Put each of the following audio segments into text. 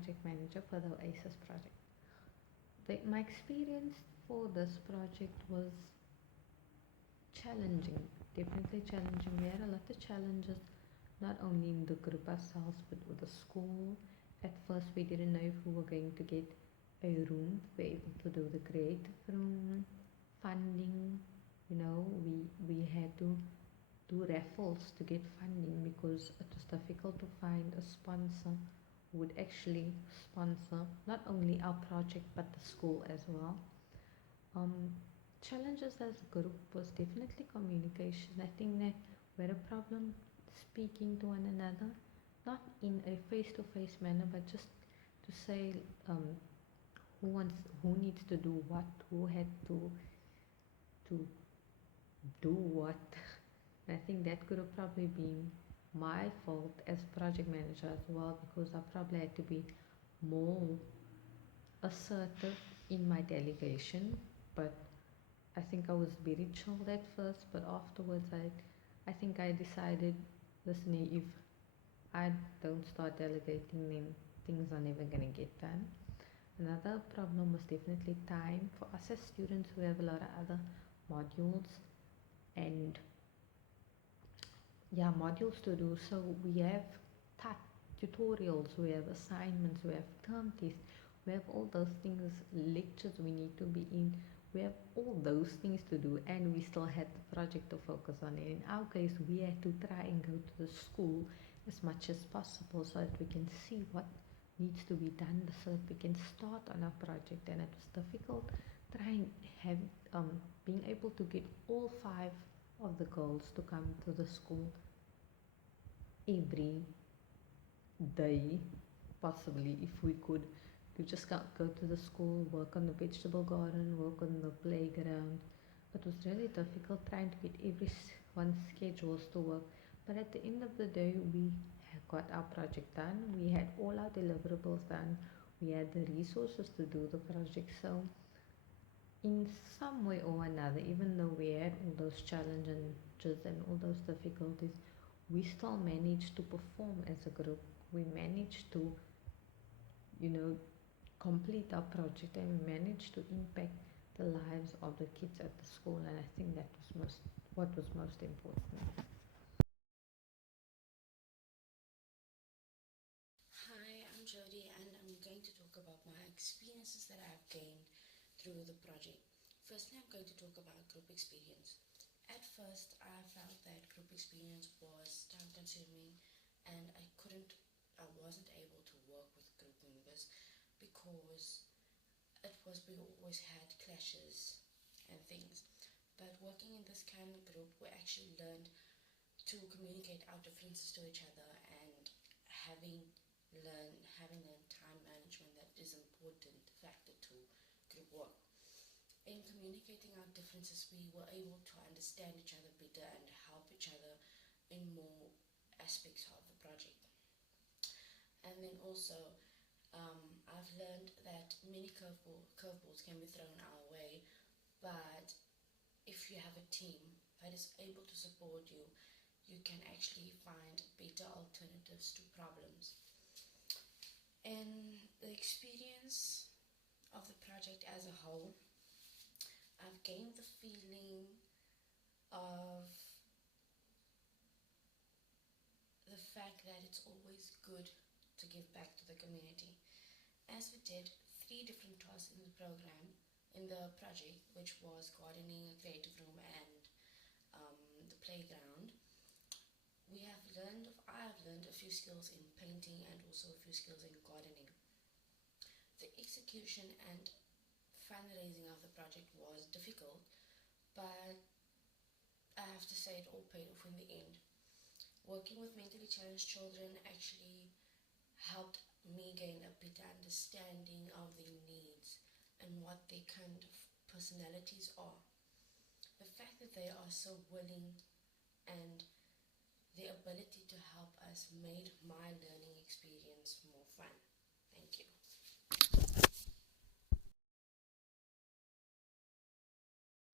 project manager for the Oasis project. My experience for this project was challenging, definitely challenging. We had a lot of challenges, not only in the group ourselves, but with the school. At first, we didn't know if we were going to get a room to be able to do the creative room, funding. We had to do raffles to get funding because it was difficult to find a sponsor who would actually sponsor not only our project but the school as well. Um, Challenges as a group was definitely communication. I think that we had a problem speaking to one another, not in a face-to-face manner, but just to say who needs to do what, who had to do what. I think that could have probably been my fault as project manager as well, because I probably had to be more assertive in my delegation. But I think I was very chilled at first, but afterwards I think I decided, listen, if I don't start delegating, then things are never going to get done. Another problem was definitely time for us as students who have a lot of other modules and modules to do. So we have tutorials, we have assignments, we have term tests, we have all those things, lectures we need to be in. We have all those things to do, and we still had the project to focus on. And in our case, we had to try and go to the school as much as possible so that we can see what needs to be done, so that we can start on our project. And it was difficult trying being able to get all 5 of the girls to come to the school every day, possibly, if we could. You just go to the school, work on the vegetable garden, work on the playground. It was really difficult trying to get everyone's schedules to work. But at the end of the day, we got our project done. We had all our deliverables done. We had the resources to do the project. So in some way or another, even though we had all those challenges and all those difficulties, we still managed to perform as a group. We managed to, complete our project, and we managed to impact the lives of the kids at the school. And I think that was what was most important. Hi, I'm Jody, and I'm going to talk about my experiences that I've gained through the project. Firstly, I'm going to talk about group experience. At first, I felt that group experience was time consuming, and I wasn't able to work with group members because we always had clashes and things. But working in this kind of group, we actually learned to communicate our differences to each other, and having learned time management, that is important factor to group work. In communicating our differences, we were able to understand each other better and help each other in more aspects of the project. And then also, I've learned that many curveballs can be thrown our way, but if you have a team that is able to support you, you can actually find better alternatives to problems. In the experience of the project as a whole, I've gained the feeling of the fact that it's always good to give back to the community. As we did 3 different tasks in the project, which was gardening, a creative room, and the playground, I have learned a few skills in painting and also a few skills in gardening. The execution and fundraising of the project was difficult, but I have to say it all paid off in the end. Working with mentally challenged children actually helped me gain a better understanding of their needs and what their kind of personalities are. The fact that they are so willing and their ability to help us made my learning experience more fun. Thank you.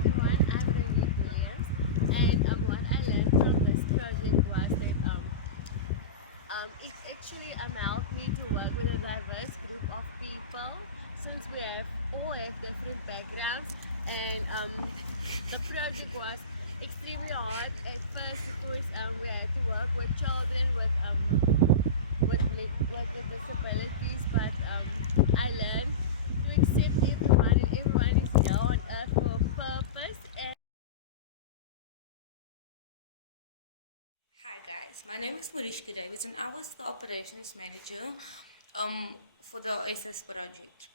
Everyone, I'm Renee Williams, and what I learned from this project was that it actually helped me to work with a diverse people, since we all have different backgrounds, and the project was extremely hard at first because we had to work with children with disabilities, but I learned to accept everyone, and everyone is here on earth for a purpose. And Hi guys, my name is MERISCA-BAPTISTA and I was the operations manager for the Oasis Project.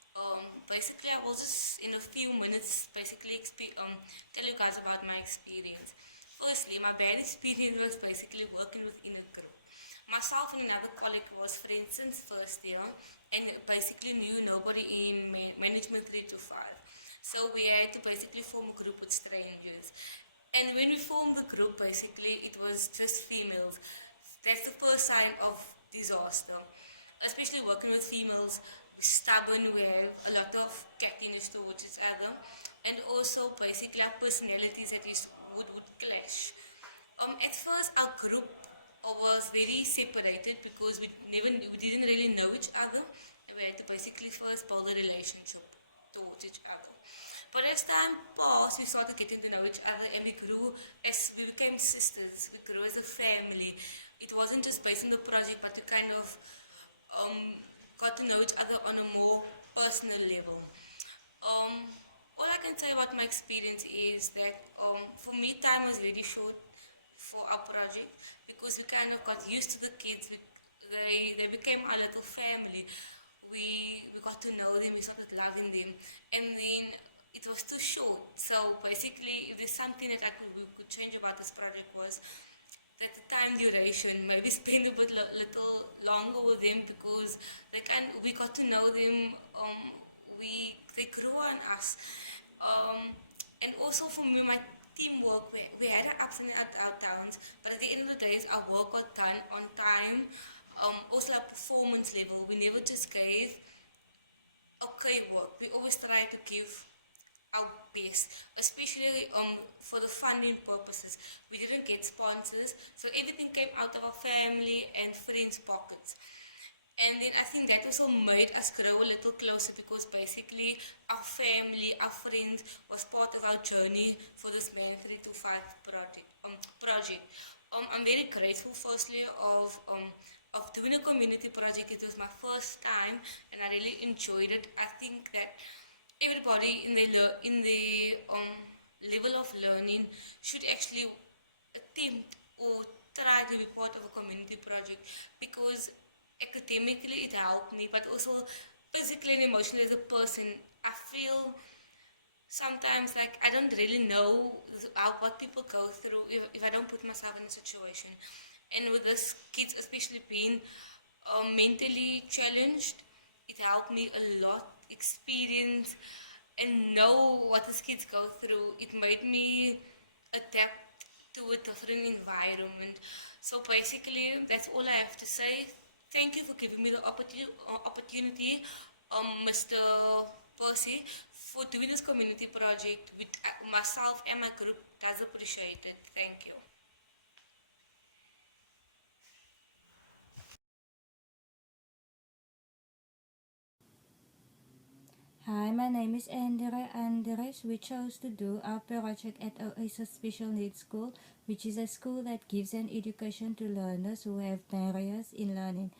Basically, I will just in a few minutes tell you guys about my experience. Firstly, my bad experience was basically working within a group. Myself and another colleague was friends since first year and basically knew nobody in management 3 to 5. So we had to basically form a group with strangers. And when we formed the group, basically, it was just females. That's the first sign of disaster. Especially working with females, we're stubborn, we have a lot of cattiness towards each other, and also basically our personalities would clash. At first, our group was very separated because we didn't really know each other, and we had to basically first build a relationship towards each other. But as time passed, we started getting to know each other and we grew as we became sisters. We grew as a family. It wasn't just based on the project, but we kind of got to know each other on a more personal level. Um, all I can say about my experience is that for me, time was very short for our project because we kind of got used to the kids. They became our little family. We got to know them, we started loving them, and then it was too short. So basically, if there's something that we could change about this project was that the time duration, maybe spend a little longer with them because we got to know them. They grew on us, and also for me, my teamwork. We had our ups and our downs, but at the end of the day, our work got done on time. Also, our performance level. We never just gave okay work. We always try to give our best, especially for the funding purposes. We didn't get sponsors, so everything came out of our family and friends' pockets. And then I think that also made us grow a little closer because basically our family, our friends was part of our journey for this Man 3 to 5 project. I'm very grateful firstly of doing a community project. It was my first time and I really enjoyed it. I think that everybody in the level of learning should actually attempt or try to be part of a community project because academically it helped me, but also physically and emotionally as a person. I feel sometimes like I don't really know what people go through if I don't put myself in a situation. And with this kids, especially being mentally challenged, it helped me a lot experience and know what these kids go through. It made me adapt to a different environment. So basically, that's all I have to say. Thank you for giving me the opportunity, Mr. Percy, for doing this community project with myself and my group. Does appreciate it. Thank you. Hi, my name is Andres. We chose to do our project at Oasis Special Needs School, which is a school that gives an education to learners who have barriers in learning.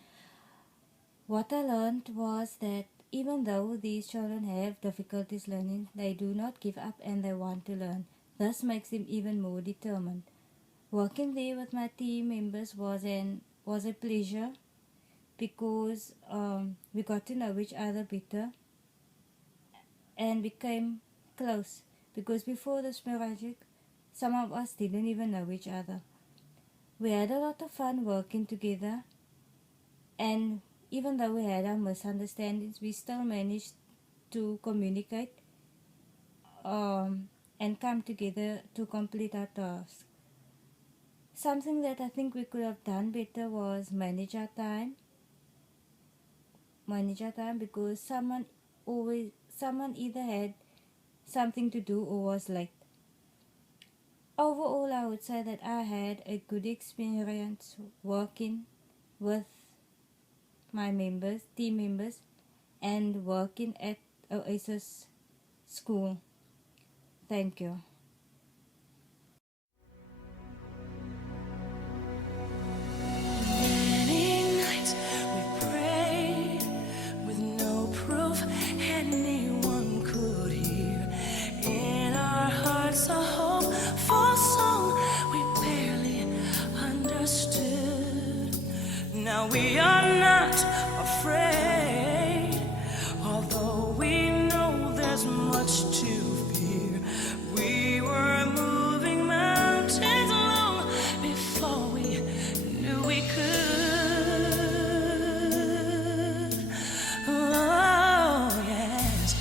What I learned was that even though these children have difficulties learning, they do not give up and they want to learn. This makes them even more determined. Working there with my team members was a pleasure because we got to know each other better and became close because before this project, some of us didn't even know each other. We had a lot of fun working together, and even though we had our misunderstandings, we still managed to communicate and come together to complete our task. Something that I think we could have done better was manage our time because someone either had something to do or was late. Overall, I would say that I had a good experience working with my team members, and working at Oasis School. Thank you. Many nights we prayed with no proof anyone could hear. In our hearts a hopeful song we barely understood. Now we are not afraid, although we know there's much to fear. We were moving mountains long before we knew we could. Oh, yes.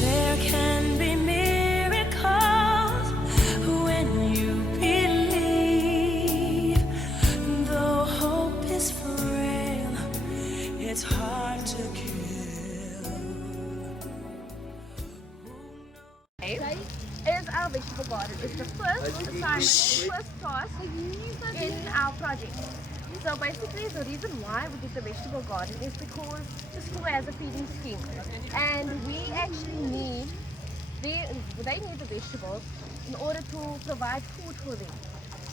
There can be miracles when you believe. Though hope is frail, it's hard to kill. Is our vegetable garden. It's the first assignment, first task in our project. So basically the reason why we did the vegetable garden is because the school has a feeding scheme and we actually need, they need the vegetables in order to provide food for them.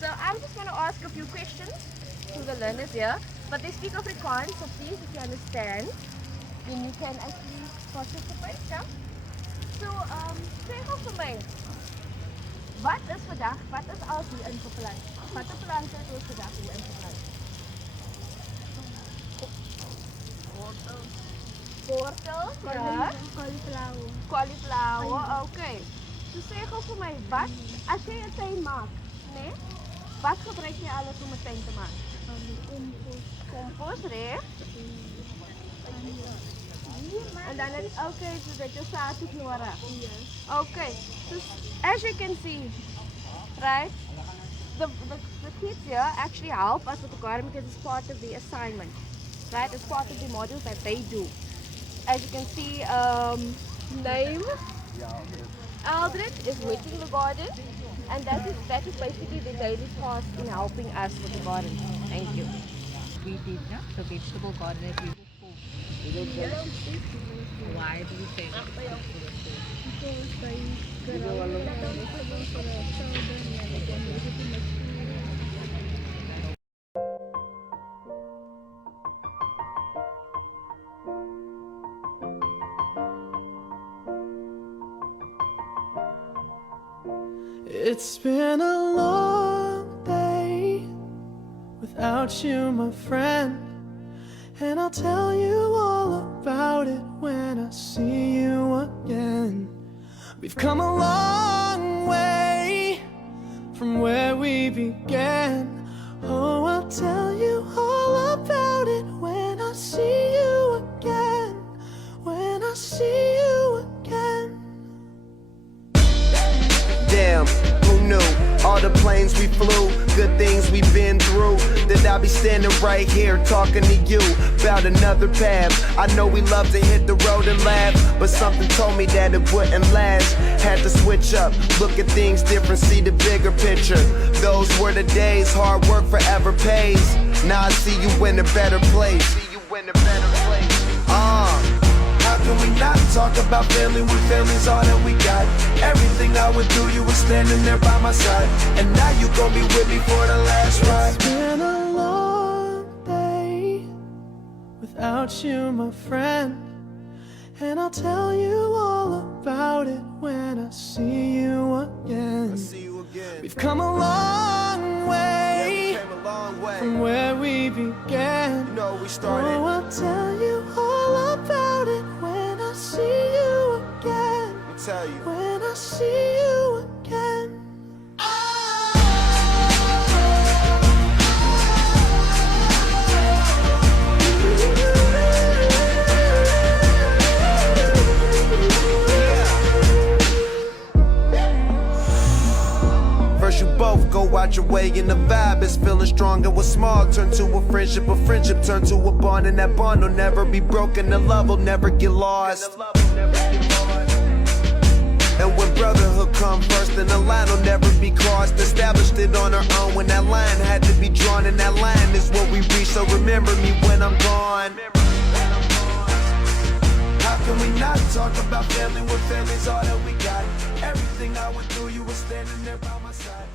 So I'm just going to ask a few questions to the learners here, but they speak Afrikaans, so please if you understand, then you can actually participate. Yeah? So, sê gou vir my, wat is al hier ingeplant? Watter plante het ons vandag hier ingeplant? Wortel, ja. Cauliflower, okay. So sê gou vir my, wat, as jy 'n tuin maak, nee? Wat gebruik jy alles om 'n tuin te maak? Kompos, reg? And then it's okay to get your sausage nodig. Yes. Okay. So as you can see, right, the kids here actually help us with the garden because it's part of the assignment, right? It's part of the modules that they do. As you can see, name Aldred is wetting the garden, and that is basically the daily task in helping us with the garden. Thank you. We did the vegetable garden at River Falls. Why do you think it's full of food? Because they get for the children and they can make it much. It's been a long day without you, my friend, and I'll tell you all about it when I see you again. We've come a long way from where we began. Oh, I'll tell you all about it when I see you again. When I see you again. Damn, who knew? All the planes we flew, good things we've been through, that I'll be standing right here talking to you about another path. I know we love to hit the road and laugh, but something told me that it wouldn't last. Had to switch up, look at things different, see the bigger picture. Those were the days, hard work forever pays. Now I see you in a better place. How can we not talk about family when family's all that we got? Everything I would do, you were standing there by my side, and now you gon' be with me for the last ride. It's been a long day without you, my friend, and I'll tell you all about it when I see you again. We've come a long way, from where we began. You know we started. Oh, I'll tell you all about it when I see you again. I'll tell you. When I see you again. First you both go out your way and the vibe is feeling strong, and what's small turn to a friendship turn to a bond, and that bond will never be broken, the love will never get lost. And when brotherhood come first, then the line will never be crossed. Established it on our own when that line had to be drawn, and that line is what we reach, so remember me when I'm gone. can we not talk about family when family's all that we got? Everything I went through, you were standing there by my side.